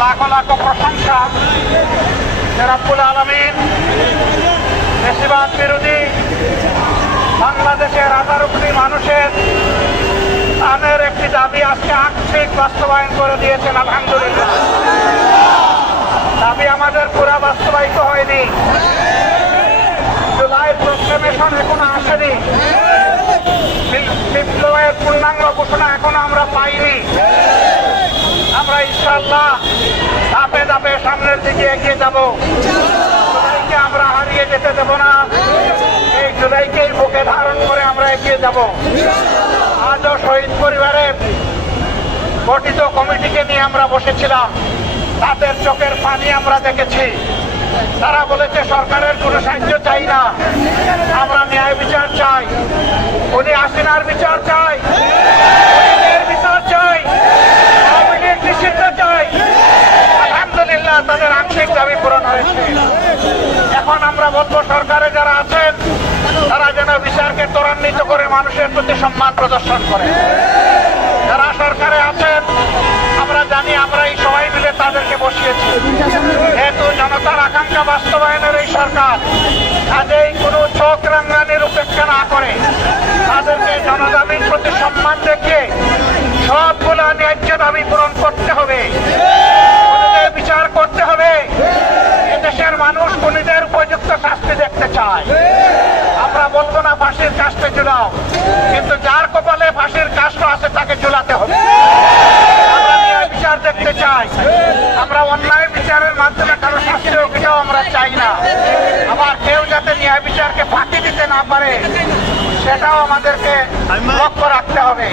লাখো লাখো প্রশংসা রব্বুল আলামিন বেশিরভাগ বিরোধী বাংলাদেশের 18 কোটি মানুষের তাদের একটি দাবি আজকে আংশিক বাস্তবায়ন করে দিয়েছেন। আলহামদুলিল্লাহ। দাবি আমাদের পুরা বাস্তবায়িত হয়নি। জুলাই প্রক্লেমেশন এখনো আসেনি। বিপ্লবের পূর্ণাঙ্গ ঘোষণা এখনো আমরা পাইনি। আমরা ইনশাআল্লাহ ধাপে ধাপে সামনের দিকে এগিয়ে যাব। জুলাইকে আমরা হারিয়ে যেতে দেব না। এই জুলাইকেই বুকে ধারণ করে আমরা এগিয়ে যাব। আজও শহীদ পরিবারের গঠিত কমিটিকে নিয়ে আমরা বসেছিলাম। তাদের চোখের পানি আমরা দেখেছি। তারা বলেছে সরকারের কোনো সাহায্য চাই না, আমরা ন্যায় বিচার চাই। উনি হাসিনার বিচার চাই, বিচার চাই, আওয়ামী লীগ নিষিদ্ধ চাই। আলহামদুলিল্লাহ তাদের আংশিক দাবি পূরণ হয়েছে। এখন আমরা বলবো সরকারে যারা আছেন তারা যেন বিচারকে ত্বরান্বিত করে মানুষের প্রতি সম্মান প্রদর্শন করে। যারা সরকারে আছেন আমরা জানি আমরা এই সবাই মিলে তাদেরকে বসিয়েছি। যেহেতু জনতার আকাঙ্ক্ষা বাস্তবায়নের এই সরকার, কাজেই কোনো চোখ রাঙানির উপেক্ষা না করে তাদেরকে জনদাবির প্রতি সম্মান দেখিয়ে সবগুলো ন্যায্য দাবি পূরণ করতে হবে, বিচার করতে হবে। এদেশের মানুষ খুনিদের উপযুক্ত শাস্তি দেখতে চায়। আমরা বলবো না ফাঁসির কাস্টে ঝুলাও, কিন্তু যার কপালে ফাঁসির কাস্ট আছে তাকে ঝুলাতে হবে। আমরা ন্যায় বিচার দেখতে চাই। আমরা অন্যায় বিচারের মাধ্যমে কারো শাস্তি হোক এটাও আমরা চাই না। আবার কেউ যাতে ন্যায় বিচারকে ফাঁকি দিতে না পারে সেটাও আমাদেরকে লক্ষ্য রাখতে হবে।